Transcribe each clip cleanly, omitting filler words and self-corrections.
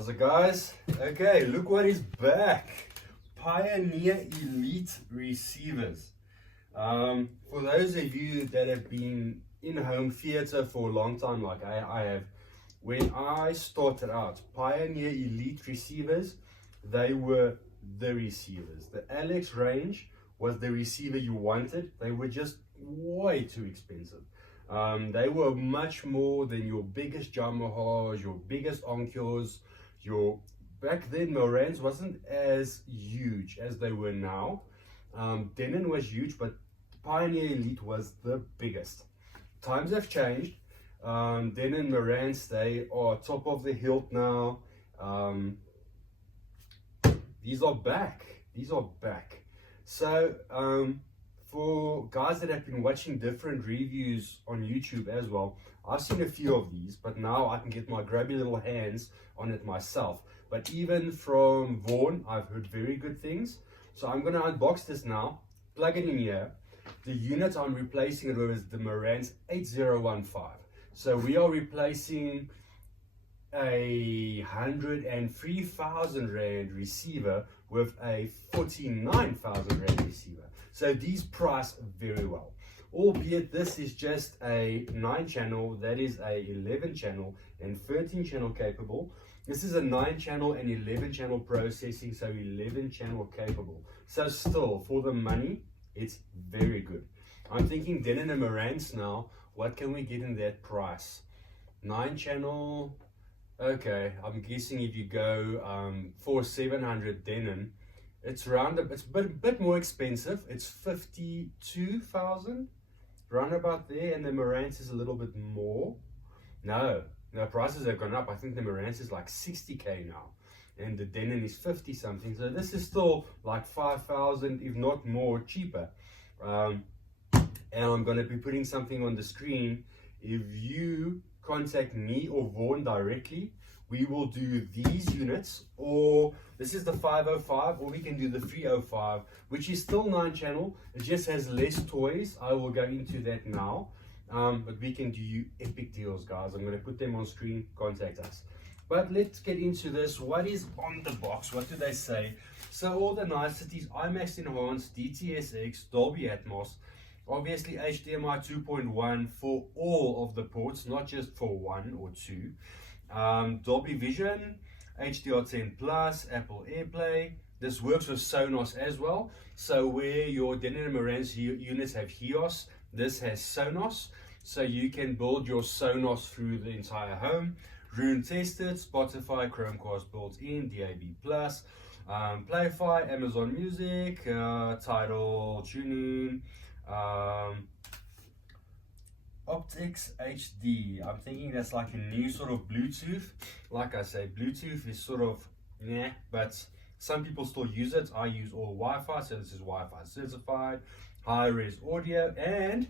How's it, guys? Okay, look what is back. Pioneer Elite receivers. For those of you that have been in home theater for a long time, like I have, when I started out, Pioneer Elite receivers, they were the receivers. The LX range was the receiver you wanted. They were just way too expensive. They were much more than your biggest Yamahas, your biggest Onkyo's, back then Marantz wasn't as huge as they were now. Denon was huge, but Pioneer Elite was the biggest. Times have changed. Denon Marantz, they are top of the hilt now. These are back. So for guys that have been watching different reviews on YouTube as well, I've seen a few of these, but now I can get my grubby little hands on it myself. But even from Vaughn, I've heard very good things. So I'm going to unbox this now, plug it in here. The unit I'm replacing it with is the Marantz 8015. So we are replacing a 103,000 Rand receiver with a 49,000 Rand receiver. So these price very well. Albeit this is just a 9 channel, that is a 11 channel and 13 channel capable. This is a 9 channel and 11 channel processing, so 11 channel capable. So still, for the money, it's very good. I'm thinking Denon and Marantz now, what can we get in that price? 9 channel, okay, I'm guessing if you go for 700 Denon, it's a bit more expensive. It's 52,000, round about there, and the Marantz is a little bit more. No, prices have gone up. I think the Marantz is like 60k now, and the Denon is 50 something. So this is still like 5,000, if not more, cheaper. And I'm going to be putting something on the screen. If you contact me or Vaughn directly, we will do these units, or this is the 505, or we can do the 305, which is still 9 channel. It just has less toys. I will go into that now. But we can do epic deals, guys. I'm going to put them on screen. Contact us. But let's get into this. What is on the box? What do they say? So all the niceties: IMAX enhanced, DTSX, Dolby Atmos, obviously HDMI 2.1 for all of the ports, not just for 1 or 2. Dolby Vision, HDR10 Plus, Apple AirPlay. This works with Sonos as well. So where your Denon and Marantz units have HEOS, this has Sonos. So you can build your Sonos through the entire home. Room tested, Spotify, Chromecast built in, DAB+, Playfi, Amazon Music, Tidal, TuneIn, Optics HD. I'm thinking that's like a new sort of Bluetooth. Like I say, Bluetooth is sort of but some people still use it. I use all Wi-Fi, so this is Wi-Fi certified. High-res audio and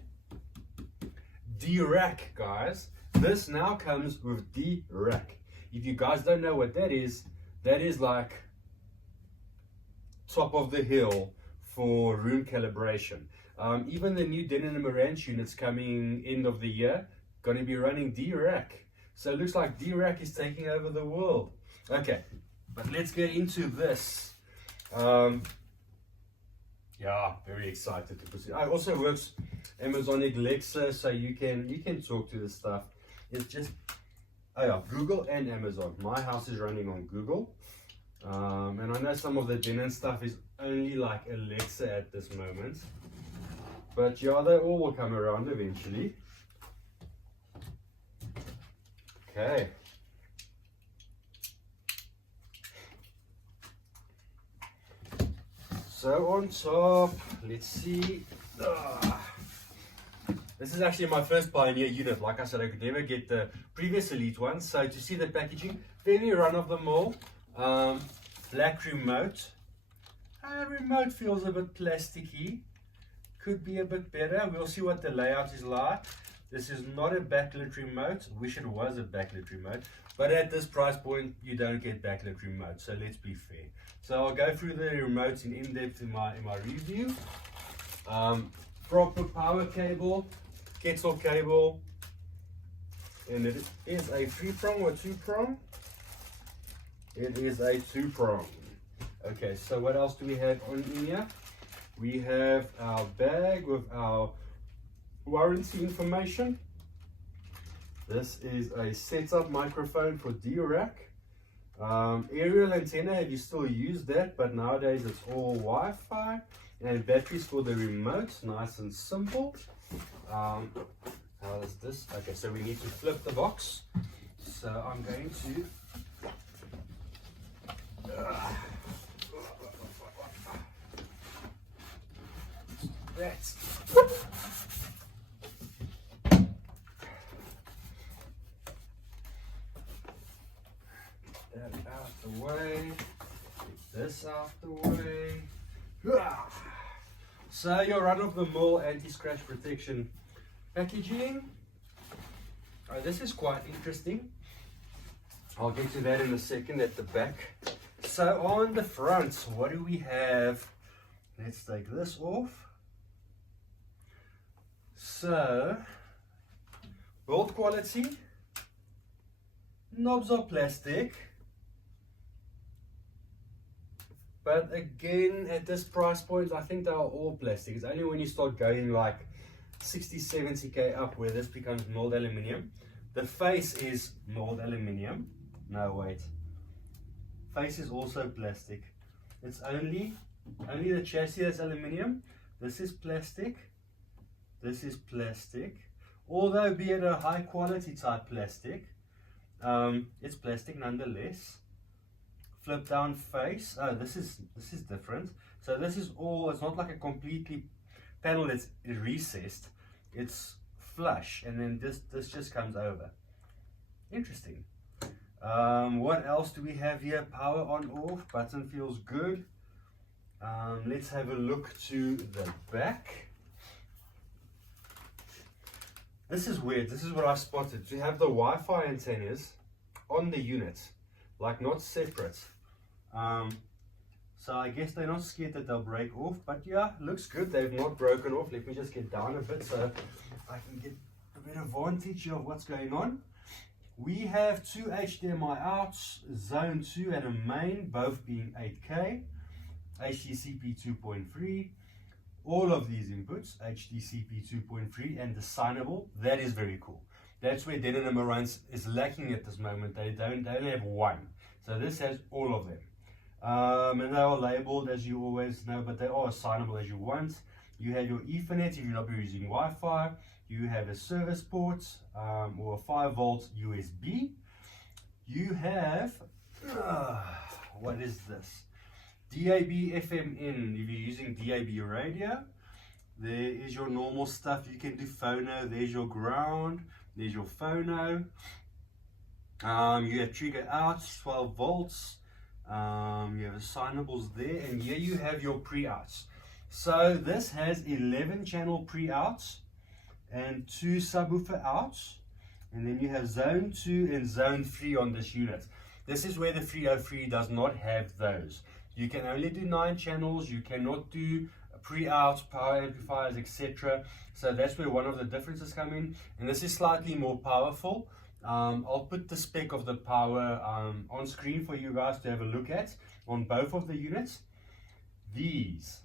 D-Rack, guys. This now comes with D-Rack. If you guys don't know what that is like top of the hill for room calibration. Even the new Denon and Marantz units coming end of the year, going to be running D-Rack. So it looks like D-Rack is taking over the world. Okay, but let's get into this. Yeah, very excited to proceed. It also works Amazon Alexa, so you can talk to this stuff. It's just, oh yeah, Google and Amazon. My house is running on Google. And I know some of the Denon stuff is only like Alexa at this moment. But yeah, they all will come around eventually. Okay. So on top, let's see. This is actually my first Pioneer unit. Like I said, I could never get the previous Elite ones. So to see the packaging, very run-of-the-mill. Black remote. Remote feels a bit plasticky. Could be a bit better. We'll see what the layout is like. This is not a backlit remote. Wish it was a backlit remote. But at this price point, you don't get backlit remote. So let's be fair. So I'll go through the remotes in depth in my review. Proper power cable, kettle cable, and it is a 3-prong or 2-prong. It is a 2-prong. Okay, so what else do we have on in here? We have our bag with our warranty information. This is a setup microphone for D-Rack. Aerial antenna, have you still used that? But nowadays it's all Wi-Fi. And batteries for the remote, nice and simple. How is this? Okay, so we need to flip the box. So I'm going to that out the way, get this out the way. So your run-of-the-mill anti-scratch protection packaging. Oh, this is quite interesting. I'll get to that in a second at the back. So on the front, what do we have? Let's take this off. So, build quality. Knobs are plastic. But again, at this price point, I think they are all plastic. It's only when you start going like 60, 70k up where this becomes milled aluminium. The face is milled aluminium. No, wait. Face is also plastic. It's only the chassis that's aluminium. This is plastic. This is plastic. Although be it a high quality type plastic, it's plastic nonetheless. Flip down face. Oh, this is different. So this is all, it's not like a completely panel that's recessed. It's flush, and then this just comes over. Interesting. What else do we have here? Power on off. Button feels good. Let's have a look to the back. This is weird. This is what I spotted. To have the Wi-Fi antennas on the unit, like not separate. So I guess they're not scared that they'll break off, but yeah, looks good. They've not broken off. Let me just get down a bit so I can get a better vantage of what's going on. We have two HDMI outs, zone 2 and a main, both being 8K, HDCP 2.3. All of these inputs, HDCP 2.3 and assignable. That is very cool. That's where Denon Marantz is lacking at this moment. They only have one. So this has all of them. And they are labeled as you always know, but they are assignable as you want. You have your Ethernet if you're not using Wi-Fi. You have a service port or a 5 volt USB. You have, what is this? DAB FM in if you're using DAB radio. There is your normal stuff. You can do phono. There's your ground. There's your phono. You have trigger outs, 12 volts. You have assignables there, and here you have your pre-outs. So this has 11 channel pre-outs and 2 subwoofer outs, and then you have zone 2 and zone 3 on this unit. This is where the 303 does not have those. You can only do 9 channels. You cannot do pre-outs, power amplifiers, etc. So that's where one of the differences come in, and this is slightly more powerful. I'll put the spec of the power on screen for you guys to have a look at on both of the units. These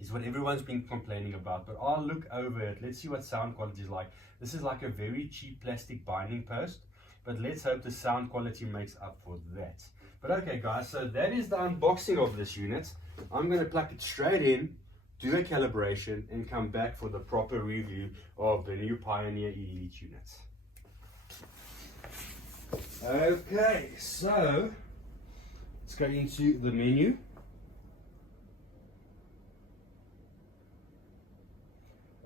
is what everyone's been complaining about, but I'll look over it. Let's see what sound quality is like. This is like a very cheap plastic binding post, but let's hope the sound quality makes up for that. But okay guys, so that is the unboxing of this unit. I'm going to plug it straight in, do a calibration, and come back for the proper review of the new Pioneer Elite unit. Okay, so let's go into the menu.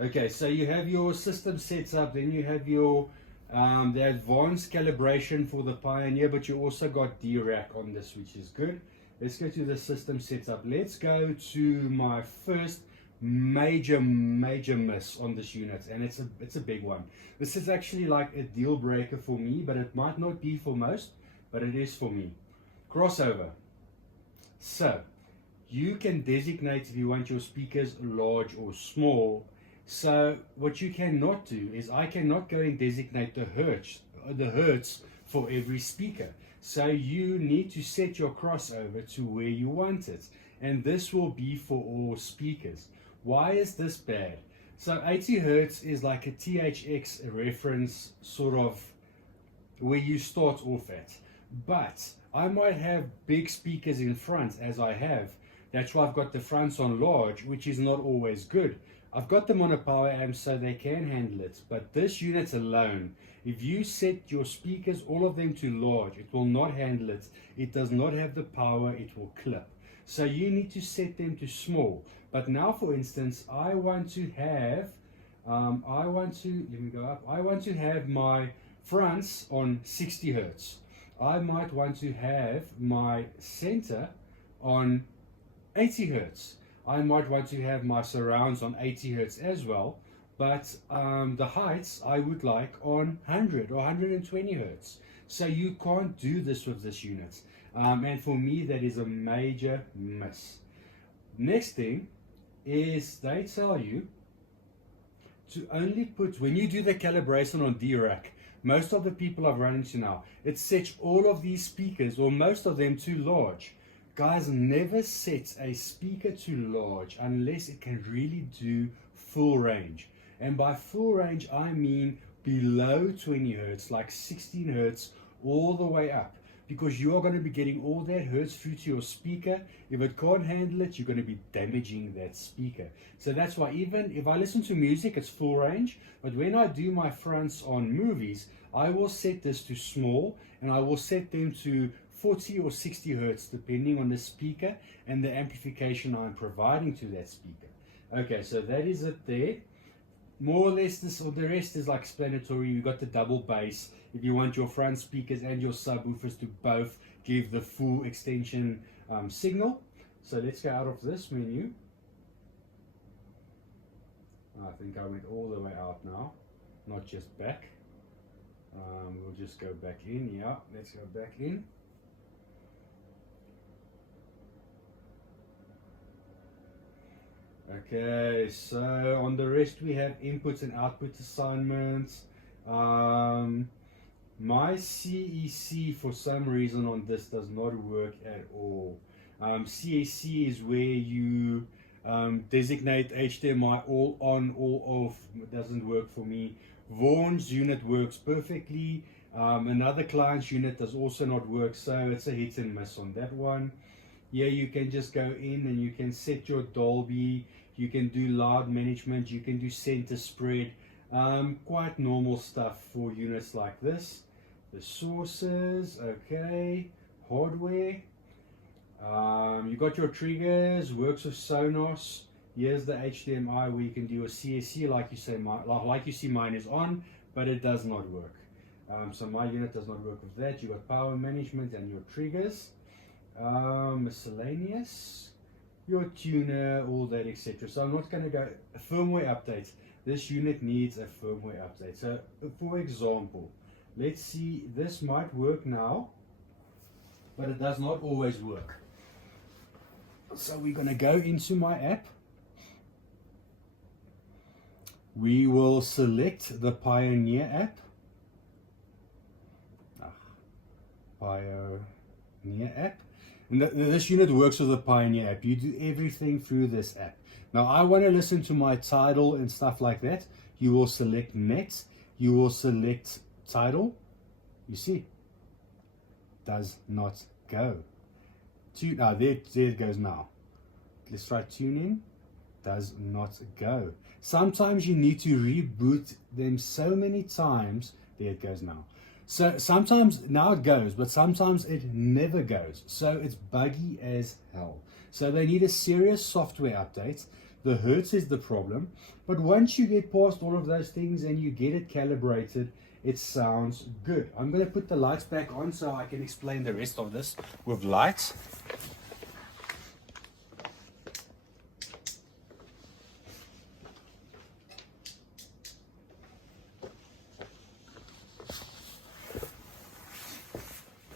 Okay, so you have your system sets up, then you have your the advanced calibration for the Pioneer, but you also got D-Rack on this, which is good. Let's go to the system setup. Let's go to my first major miss on this unit, and it's a big one. This is actually like a deal breaker for me, but it might not be for most, but it is for me. Crossover. So you can designate if you want your speakers large or small. So what you cannot do is I cannot go and designate the hertz for every speaker. So you need to set your crossover to where you want it. And this will be for all speakers. Why is this bad? So 80 Hertz is like a THX reference sort of where you start off at. But I might have big speakers in front as I have. That's why I've got the fronts on large, which is not always good. I've got them on a power amp so they can handle it. But this unit alone, if you set your speakers, all of them to large, it will not handle it. It does not have the power, it will clip. So you need to set them to small. But now, for instance, I want to have, let me go up. I want to have my fronts on 60 Hertz. I might want to have my center on 80 Hertz. I might want to have my surrounds on 80 Hertz as well. But the heights I would like on 100 or 120 Hertz. So you can't do this with this unit. And for me, that is a major miss. Next thing is they tell you to only put, when you do the calibration on D-Rack, most of the people I've run into now, it sets all of these speakers, or most of them, too large. Guys, never set a speaker too large unless it can really do full range. And by full range, I mean below 20 Hertz, like 16 Hertz, all the way up. Because you are going to be getting all that hertz through to your speaker. If it can't handle it, you're going to be damaging that speaker. So that's why even if I listen to music, it's full range. But when I do my fronts on movies, I will set this to small, and I will set them to 40 or 60 Hertz, depending on the speaker and the amplification I'm providing to that speaker. Okay, so that is it there. More or less, this or the rest is like explanatory. You've got the double bass. If you want your front speakers and your subwoofers to both give the full extension signal. So let's go out of this menu. I think I went all the way out now, not just back. We'll just go back in. Yeah, let's go back in. Okay, so on the rest we have inputs and output assignments. My CEC for some reason on this does not work at all. CEC is where you designate HDMI all on, all off. It doesn't work for me. Vaughn's unit works perfectly. Another client's unit does also not work, so it's a hit and miss on that one. Here you can just go in and you can set your Dolby, you can do loud management, you can do center spread, quite normal stuff for units like this. The sources, okay, hardware, you got your triggers, works with Sonos. Here's the HDMI where you can do a CSC like you see mine is on, but it does not work. So my unit does not work with that. You got power management and your triggers. Miscellaneous, your tuner, all that, etc. So I'm not going to go firmware updates. This unit needs a firmware update. So for example, let's see, this might work now, but it does not always work. So we're going to go into my app. We will select the Pioneer app. Pioneer app. And this unit works with the Pioneer app. You do everything through this app. Now I want to listen to my Tidal and stuff like that. You will select Net. You will select Tidal. You see, does not go. There it goes now. Let's try tuning. Does not go. Sometimes you need to reboot them so many times. There it goes now. So sometimes now it goes, but sometimes it never goes. So it's buggy as hell. So they need a serious software update. The hertz is the problem. But once you get past all of those things and you get it calibrated, it sounds good. I'm going to put the lights back on so I can explain the rest of this with lights.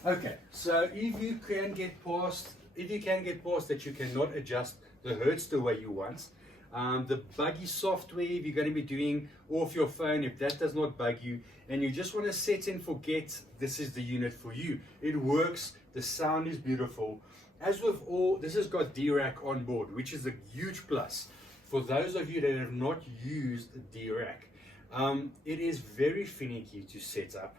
Okay, so if you can get past that you cannot adjust the hertz the way you want, The buggy software, if you're going to be doing off your phone, if that does not bug you, and you just want to set and forget, this is the unit for you. It works, the sound is beautiful. As with all, this has got D-Rack on board, which is a huge plus. For those of you that have not used D-Rack, it is very finicky to set up.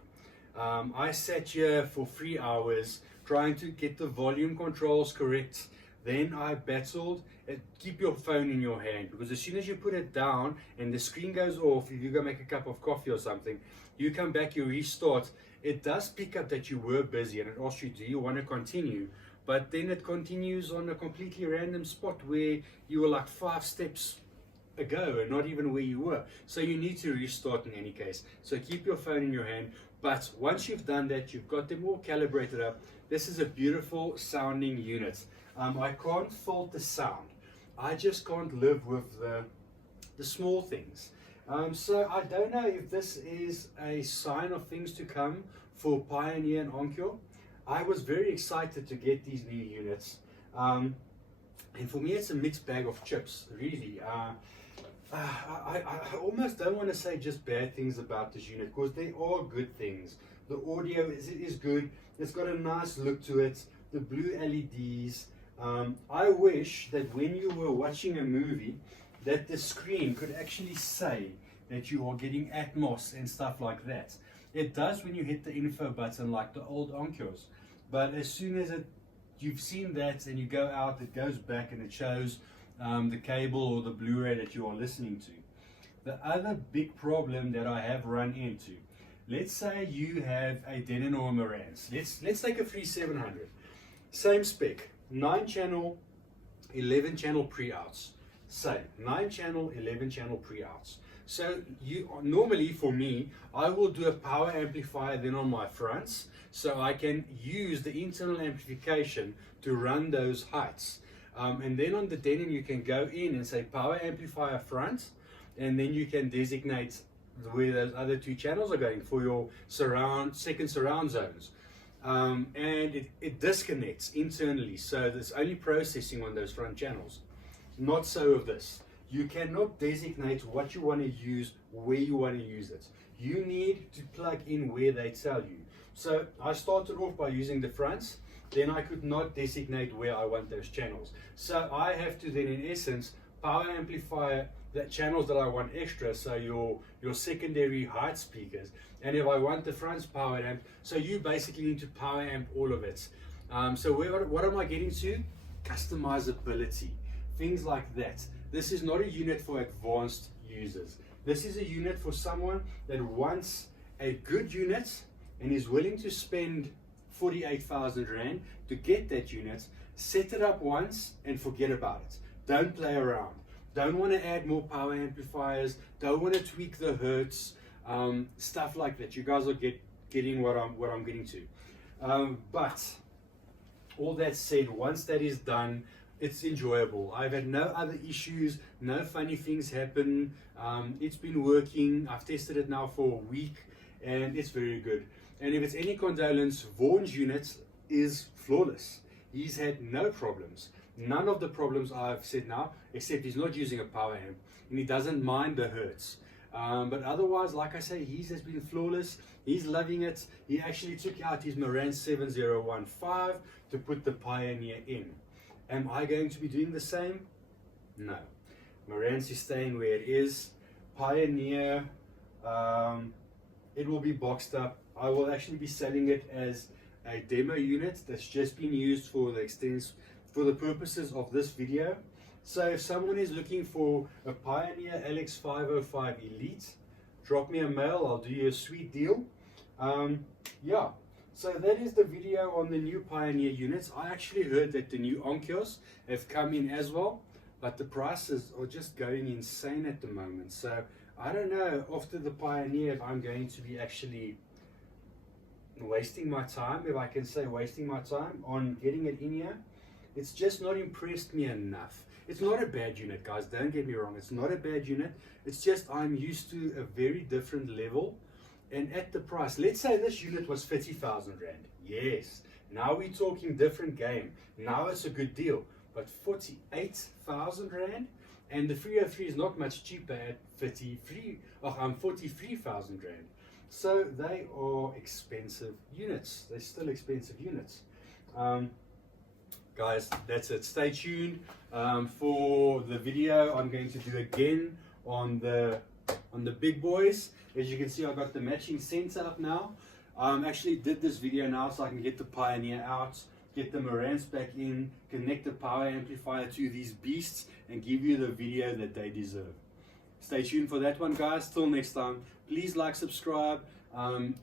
I sat here for 3 hours trying to get the volume controls correct. Then I battled. Keep your phone in your hand, because as soon as you put it down and the screen goes off, if you go make a cup of coffee or something, you come back, you restart, it does pick up that you were busy and it asks you, do you want to continue? But then it continues on a completely random spot where you were like 5 steps ago and not even where you were. So you need to restart in any case. So keep your phone in your hand. But once you've done that, you've got them all calibrated up. This is a beautiful sounding unit. I can't fault the sound. I just can't live with the small things. So I don't know if this is a sign of things to come for Pioneer and Onkyo. I was very excited to get these new units. And for me, it's a mixed bag of chips, really. I almost don't want to say just bad things about this unit, because there are good things. The audio is good. It's got a nice look to it. The blue LEDs. I wish that when you were watching a movie, that the screen could actually say that you are getting Atmos and stuff like that. It does when you hit the info button like the old Onkyos. But as soon as you've seen that and you go out, it goes back and it shows the cable or the Blu-ray that you are listening to. The other big problem that I have run into, let's say you have a Denon or a Marantz. Let's take a 3700. Same spec, 9 channel, 11 channel pre-outs. Same, 9 channel, 11 channel pre-outs. So normally for me, I will do a power amplifier then on my fronts, so I can use the internal amplification to run those heights. And then on the Denon you can go in and say power amplifier front, and then you can designate where those other 2 channels are going for your second surround zones. And it disconnects internally, so there's only processing on those front channels. Not so of this. You cannot designate what you want to use, where you want to use it. You need to plug in where they tell you. So I started off by using the fronts, then I could not designate where I want those channels. So I have to then, in essence, power amplify the channels that I want extra, so your secondary height speakers. And if I want the fronts power amp, so you basically need to power amp all of it. So what am I getting to? Customizability, things like that. This is not a unit for advanced users. This is a unit for someone that wants a good unit and is willing to spend 48,000 Rand to get that unit, set it up once and forget about it. Don't play around. Don't want to add more power amplifiers. Don't want to tweak the hertz, stuff like that. You guys are getting what I'm getting to. But all that said, once that is done, it's enjoyable. I've had no other issues, no funny things happen. It's been working. I've tested it now for a week and it's very good. And if it's any condolence, Vaughn's unit is flawless. He's had no problems. None of the problems I've said now, except he's not using a power amp and he doesn't mind the hertz. But otherwise, like I say, his has been flawless. He's loving it. He actually took out his Marantz 7015 to put the Pioneer in. Am I going to be doing the same? No. Marantz is staying where it is. Pioneer, it will be boxed up. I will actually be selling it as a demo unit that's just been used for the purposes of this video. So if someone is looking for a Pioneer LX505 Elite, drop me a mail. I'll do you a sweet deal. Yeah. So that is the video on the new Pioneer units. I actually heard that the new Onkyos have come in as well, but the prices are just going insane at the moment. So I don't know, after the Pioneer, if I'm going to be actually wasting my time, if I can say wasting my time on getting it in here. It's just not impressed me enough. It's not a bad unit, guys, don't get me wrong. It's not a bad unit. It's just I'm used to a very different level. And at the price, let's say this unit was 50,000 Rand. Yes, now we're talking different game. Now it's a good deal. But 48,000 Rand, And the 303 is not much cheaper at 43,000 Rand. So they are expensive units. They're still expensive units. Guys, that's it. Stay tuned for the video I'm going to do again on the big boys. As you can see, I've got the matching sensor up now. Actually did this video now so I can get the Pioneer out, get the Marantz back in, connect the power amplifier to these beasts, and give you the video that they deserve. Stay tuned for that one, guys. Till next time, please like, subscribe.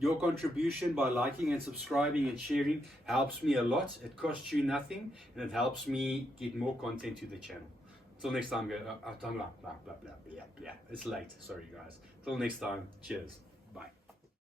Your contribution by liking and subscribing and sharing helps me a lot. It costs you nothing, and it helps me get more content to the channel. Till next time, it's late. Sorry, guys. Till next time, cheers.